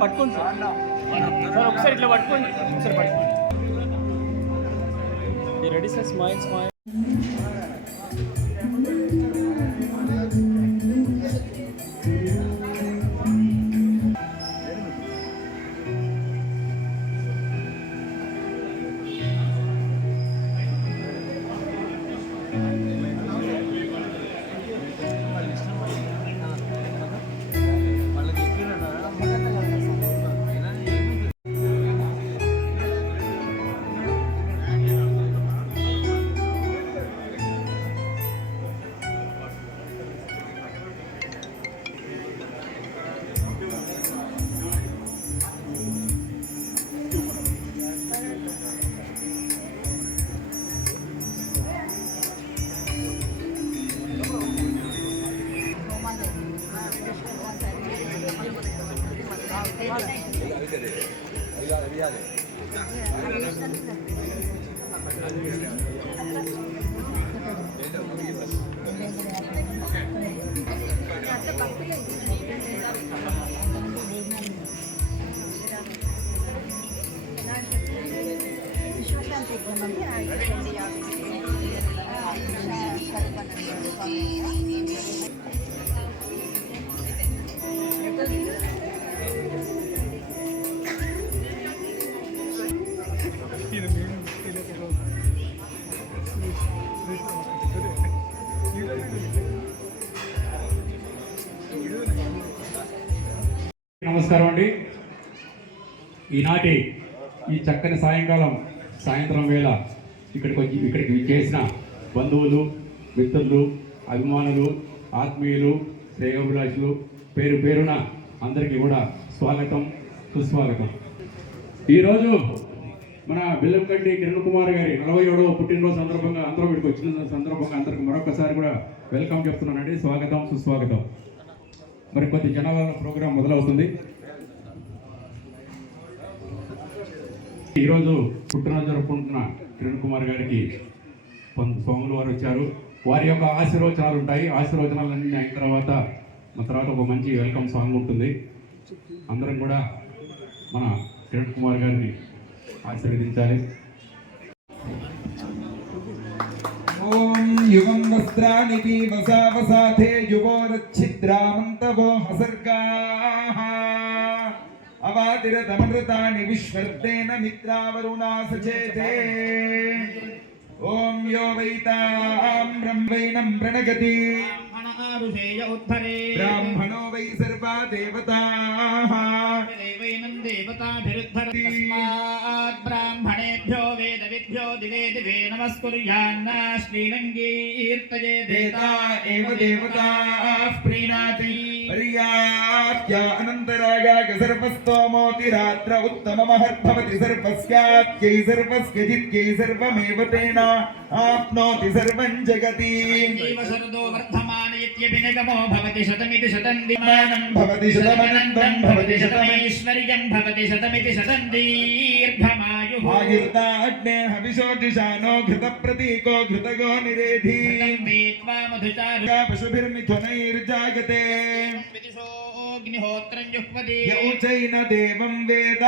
పట్టుకోండి సార్ ఒకసారి ఇట్లా పట్టుకోండి ఒకసారి పట్టుకోండి రెడీ సార్ స్మైల్ స్మైల్ నమస్కారం అండి. ఈనాటి ఈ చక్కని సాయంత్రం వేళ ఇక్కడికి చేసిన బంధువులు, మిత్రులు, అభిమానులు, ఆత్మీయులు, శ్రేయోభిలాషులు పేరు పేరున అందరికీ కూడా స్వాగతం, సుస్వాగతం. ఈరోజు మన బెల్లంగడ్డి కిరణ్ కుమార్ గారి 47వ పుట్టినరోజు సందర్భంగా అందరూ ఇక్కడికి వచ్చిన సందర్భంగా అందరికి మరొకసారి కూడా వెల్కమ్ చెప్తున్నానండి. స్వాగతం, సుస్వాగతం. మరి కొద్ది జనాల ప్రోగ్రాం మొదలవుతుంది. ఈరోజు పుట్టినరోజు జరుపుకుంటున్న కిరణ్ కుమార్ గారికి స్వాములు వారు వచ్చారు. వారి యొక్క ఆశీర్వచనాలు ఉంటాయి. ఆశీర్వచనాలన్నీ అయిన తర్వాత ఒక మంచి వెల్కమ్ సాంగ్ ఉంటుంది. అందరం కూడా మన కిరణ్ కుమార్ గారిని ఆశీర్వదించాలి. ఓం యువం వస్త్రాని వసావసాథే యువోరచ్ఛిద్రామంతవో హసర్గాః అవాతిరతమృతాని విశ్వర్దేన మిత్రావరుణా సచేతే. ఓం యో వైతాం బ్రహ్మైనం ప్రణగతి బ్రాహ్మణో వై సర్వా దేవతాః బ్రాహ్మణేభ్యో వేదవిభ్యో దివే దివే నమస్కుర్యాన్న శ్రీరంగీర్తయే దేవతా ఏవ దేవతాః ప్రీణాతి పర్యాప్త్యా అనంతరాగాయ సర్వస్తోమోతిరాత్ర ఉత్తమమహర్భవతి సర్వస్యాత్యై సర్వస్యజిత్యై సర్వమేవ తేన ఆప్నోతి సర్వం జగతి. శరదో వర్ధమాన ఇత్యభినగమో భవతి శతమితి శతం దిమానం భవతి శతమనంతం భవతి శతమైశ్వర్యం భవతి శతమితి శతం దీర్ఘమాయుః. ఆయుర్దాగ్నే హవిషోజిషానో ఘృత ప్రతీకో ఘృతగో నిరేధి వేత్వా మధుచారుగా పశుభిర్మిథునైర్జాగతే అగ్నిహోత్రం జుహ్వతి యౌచైన దేవం వేద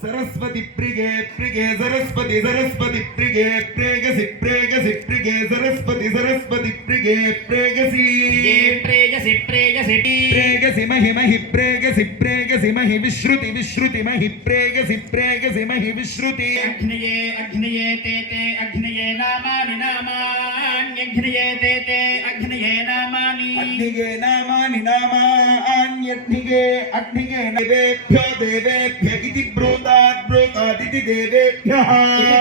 सरस्वती प्रिगे प्रिगे सरस्वती सरस्वती प्रिगे प्रेगसि प्रेगसि प्रिगे सरस्वती सरस्वती प्रिगे प्रेगसि प्रेगसि प्रेगसि प्रेगसि महि महि प्रेगसि प्रेगसि महि विश्रुति विश्रुति महि प्रेगसि प्रेगसि महि विश्रुति. अग्नये अग्नये ते ते अग्नये नामानि नामान्यग्नये ते ते अग्नये नामानि अग्नये नामानि नामान्यग्नये अग्नये देवेभ्यो देवेभ्य इति ब्रूतादिति देवेभ्यः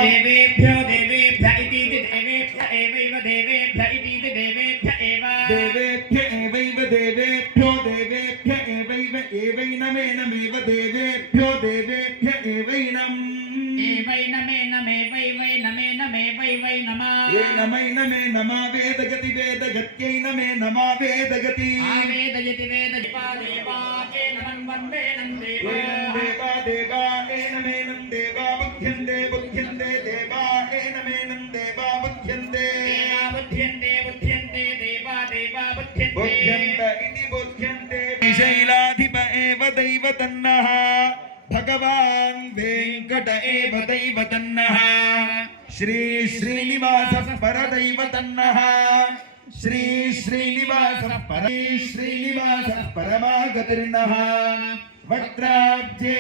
देवेभ्यो देवेभ्य इति देवेभ्य एवैव देवेभ्य इति देवेभ्य एव देवेभ्य एवैव देवेभ्यो देवेभ्य एवैव एवैनमेनमेव देवेभ्यो देवेभ्य एवैनम् वै नमे नमे वै वै नमे नमे वै वै नमः ये नमै नमे नमा वेदगति वेदगत्यै नमे नमा वेदगति वेदयति वेदजिपा देवा केनमं वन्दे नन्देवा देवा देवा एनमेनं देवा बुध्यन्ते बुध्यन्ते देवा एनमेनं देवा बुध्यन्ते बुध्यन्ते बुध्यन्ते देवा देवा बुध्यन्ते बुध्यन्त इति बुध्यन्ते शैलाधिप एव दैवतन्नः भगवान् वेङ्कट एव दैवतन्नः श्री श्रीनिवासः परदैवतन्नः श्री श्रीनिवासः परमागतिर्नः वक्त्राब्जे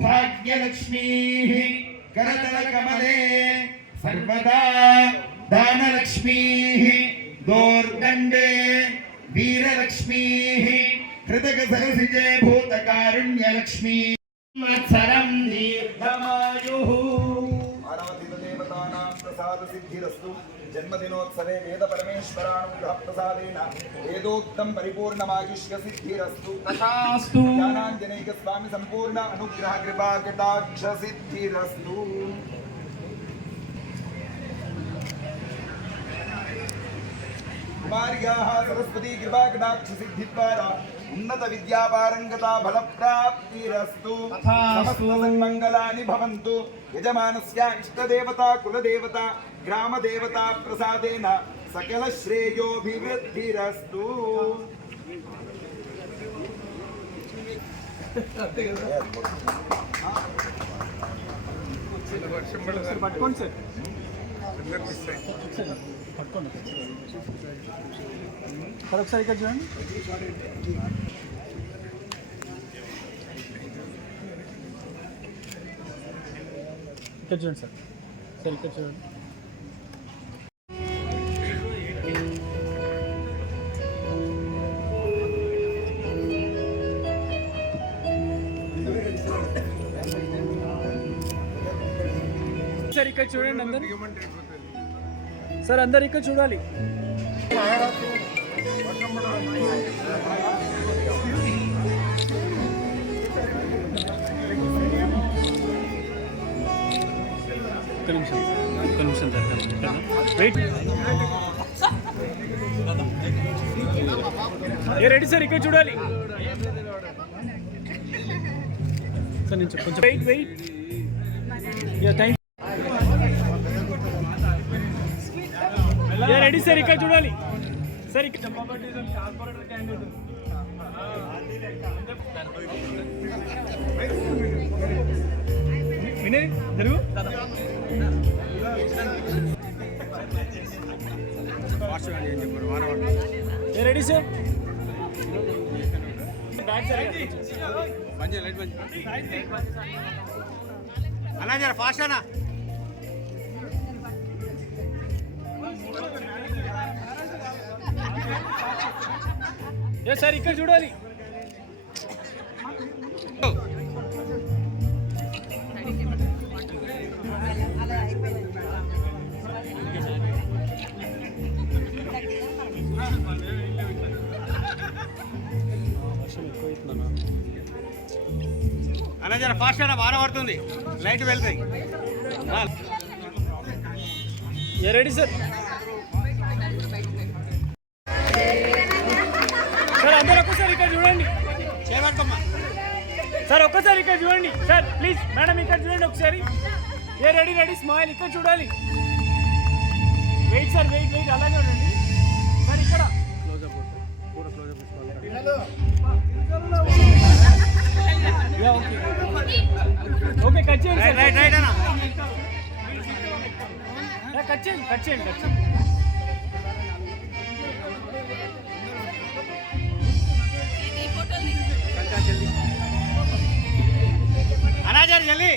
भाग्यलक्ष्मीः करतलकमले सर्वदा दानलक्ष्मीः दोर्दण्डे वीरलक्ष्मीः हृदयसरसिजे भूतकारुण्यलक्ष्मी वत्सरं दीर्घमायुः देवतानां प्रसाद सिद्धिरस्तु जन्मदिनोत्सवे वेद परमेश्वरानुग्रह प्रसादेन वेदोक्तं परिपूर्णमायुष्य सिद्धिरस्तु तथास्तु ज्ञानाञ्जनैक स्वामी संपूर्ण अनुग्रह कृपा कटाक्ष सिद्धिरस्तु कुमार्याः सरस्वती कृपा कटाक्ष सिद्धिद्वारा उन्नत विद्यापारंगता फल प्राप्तिरस्तु समस्त सन्मंगलानि भवन्तु यजमानस्य इष्टदेवता कुलदेवता ग्रामदेवता प्रसादेन सकल श्रेयोभिवृद्धिरस्तु పట్టుకోండి సార్ ఒకసారి ఇక్కడ చూడండి ఇక్కడ చూడండి సార్ సార్ ఇక్కడ చూడండి సార్ ఇక్కడ చూడండి అందరు సార్ అందరు ఇక్కడ చూడాలి ఒక్క నిమిషం సార్ వెయిట్ ఏ రెడీ సార్ ఇక్కడ చూడాలి సార్ నేను కొంచెం wait wait thank ready sir ఇక్కడ చూడాలి సార్ ఇక్కడ వినయ్ తెలుగు రెడీ సార్ అలా జర ఫాస్ట్ అన్నా సార్ ఇక్కడ చూడాలి అలా జర ఫాస్ట్ అన్నా వాన పడుతుంది లైట్ వెళ్తాయి రెడీ సార్ సార్ అందరూ ఒక్కసారి ఇక్కడ చూడండి చేయబడుకోమ్మా సార్ ఒక్కసారి ఇక్కడ చూడండి సార్ ప్లీజ్ మేడం ఇక్కడ చూడండి ఒకసారి ఏ రెడీ రెడీ స్మైల్ ఇక్కడ చూడాలి వెయిట్ సార్ వెయిట్ వెయిట్ అలా చూడండి సార్ ఇక్కడ ఓకే కట్ చేయండి సార్ రైట్ రైట్ అన్నా కట్ చేయండి కట్ చేయండి కట్ చేయండి అన్నా జర జల్దీ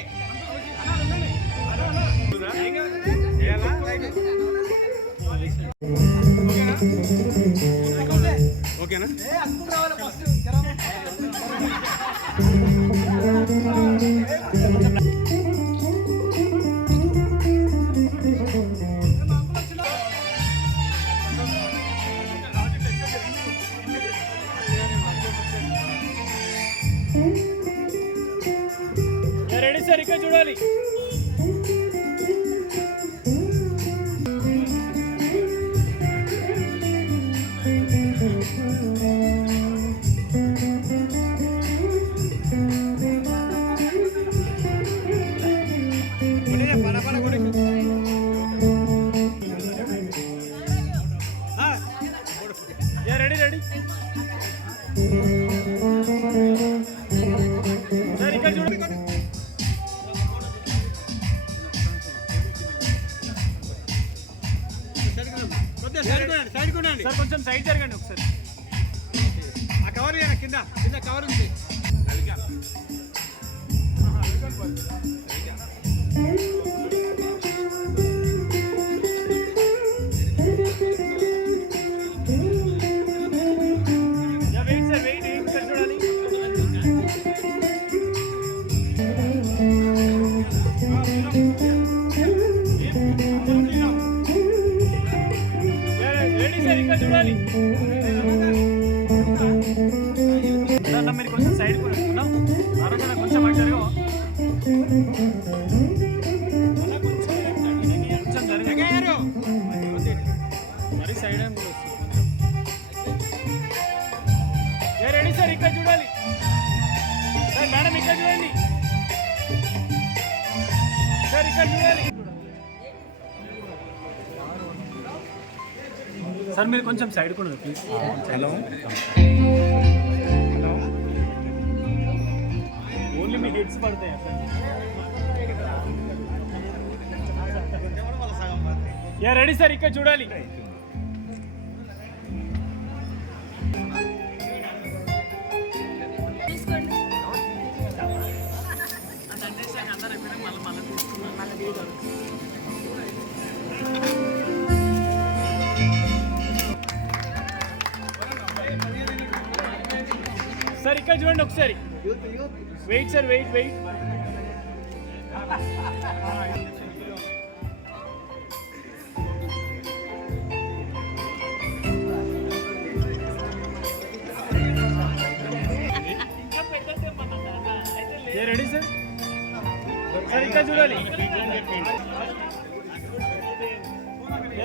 ఓకేనా రెడీ సార్ ఇక్కడ చూడాలి సార్ ఇక్కడ చూడండి. కొద్దిగా సైడ్ కొనండి, సైడ్ కొనండి. సార్ కొంచెం సైడ్ జరగండి ఒకసారి. ఆ కవర్ వేయండి, కింద కింద కవర్ ఉంది. వెయిట్ సార్, వెయిట్ ఇక్కడ చూడాలి. రెడీ సార్, ఇక్కడ చూడాలి. సార్ మీరు కొంచెం సైడ్ కూడా ఆరోగ్యంగా కొంచెం అంటారు. కొంచెం జరిగారు మరి సైడ్ రెడీ సార్, ఇక్కడ చూడాలి. సార్ మేడం ఇక్కడ చూడండి. సార్ ఇక్కడ చూడాలి. సార్ మీరు కొంచెం సైడ్ కూడా ప్లీజ్. హలో హలో, ఓన్లీ మీ హిట్స్ పడతాయి సార్. యా రెడీ సార్, ఇక్కడ చూడాలి. సార్ ఇక్కడ చూడండి ఒకసారి. Wait sir, wait wait. Ready sir. Sir ఇక్కడ చూడాలి.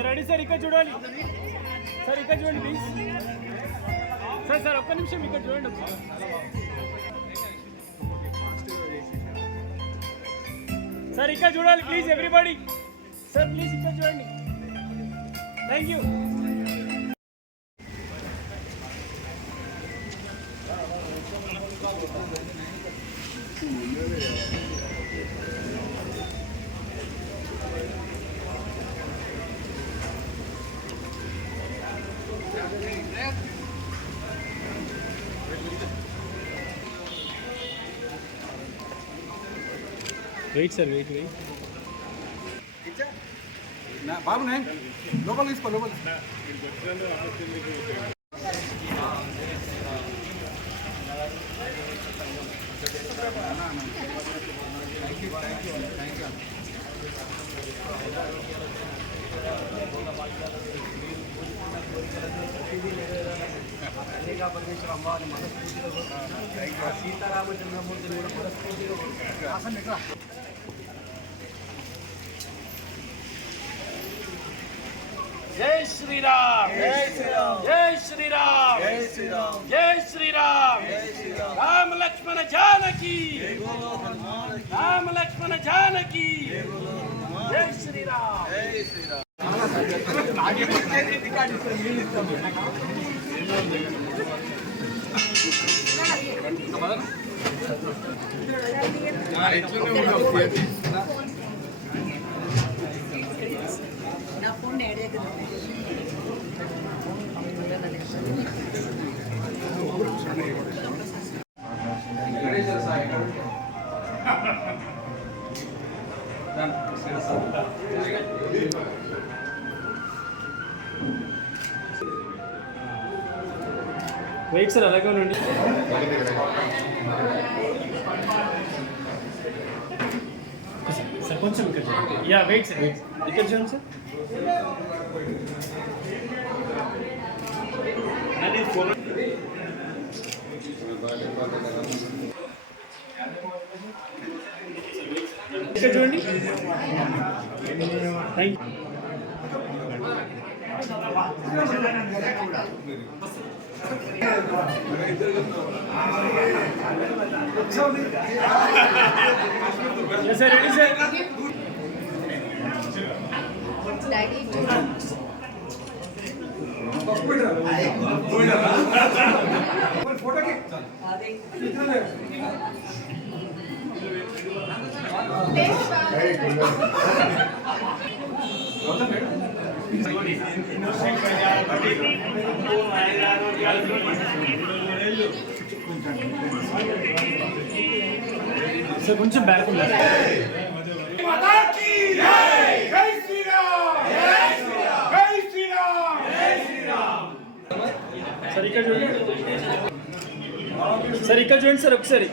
రెడీ సార్, ఇక్కడ చూడాలి. సార్ ఇక్కడ చూడండి ప్లీజ్. సార్ సార్ ఒక్క నిమిషం ఇక్కడ చూడండి. సార్ ఇక్కడ చూడాలి ప్లీజ్ ఎవ్రీబడి. సార్ ప్లీజ్ ఇక్కడ చూడండి. Thank you. Wait sir, wait wait. బాబు నేను లోపల తీసుకో, లోపల పరమేశ్వర అమ్మవారి మనస్ఫూర్తిగా సీతారామచంద్రమూర్తిని కూడా మనస్ఫూర్తిగా. జై శ్రీరామ్, జై శ్రీరామ్, జై శ్రీరామ్, జై శ్రీరామ్, జై శ్రీరామ్, జై శ్రీరామ్. రామ లక్ష్మణ జానకి, రామ లక్ష్మణ జానకి, జై శ్రీరామ్, జై శ్రీరామ్. నా ఫోన్ యాడ్ వెయిట్ సార్, అలాగే ఉండండి. సార్ కొంచెం ఇక్కడ చూడండి. యా వెయిట్ సార్, వెయిట్ ఇక్కడ చూడండి సార్. ఇక్కడ చూడండి. Thank you. Yes, sir. Ready, sir. Daddy. Sir కొంచెం బ్యాక్ ఉన్నారు. సార్ ఇక్కడ చూడండి, సార్ ఇక్కడ చూడండి సార్ ఒకసారి.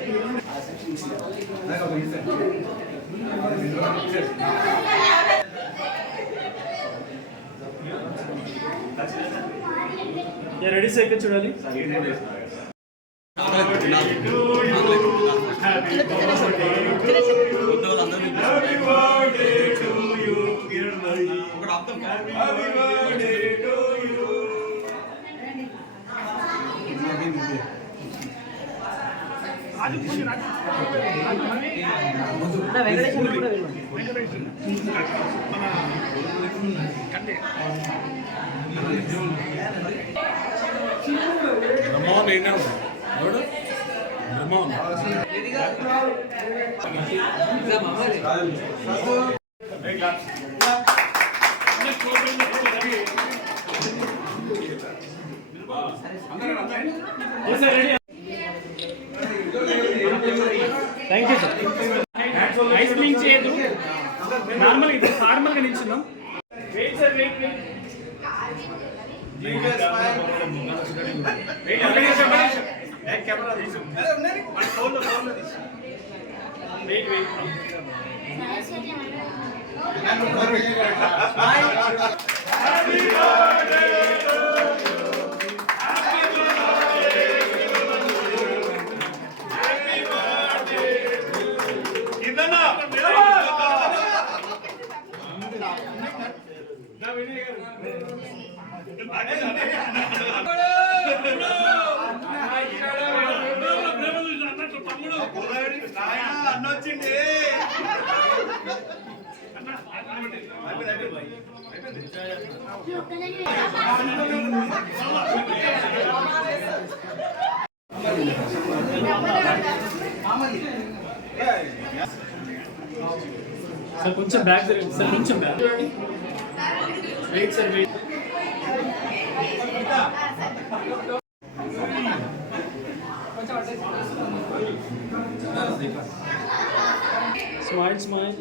రెడీ సార్ ఇక్కడ చూడాలి. Thank you sir. Eyes clean చేయదు, నార్మల్గా నిల్చున్నాం. వెయిట్ సార్, వెయిట్ వెయిట్ అన్నొచ్చింది. సార్ కొంచెం బ్యాక్ జరగండి సార్, కొంచెం back. Wait sir, wait. Smile smile.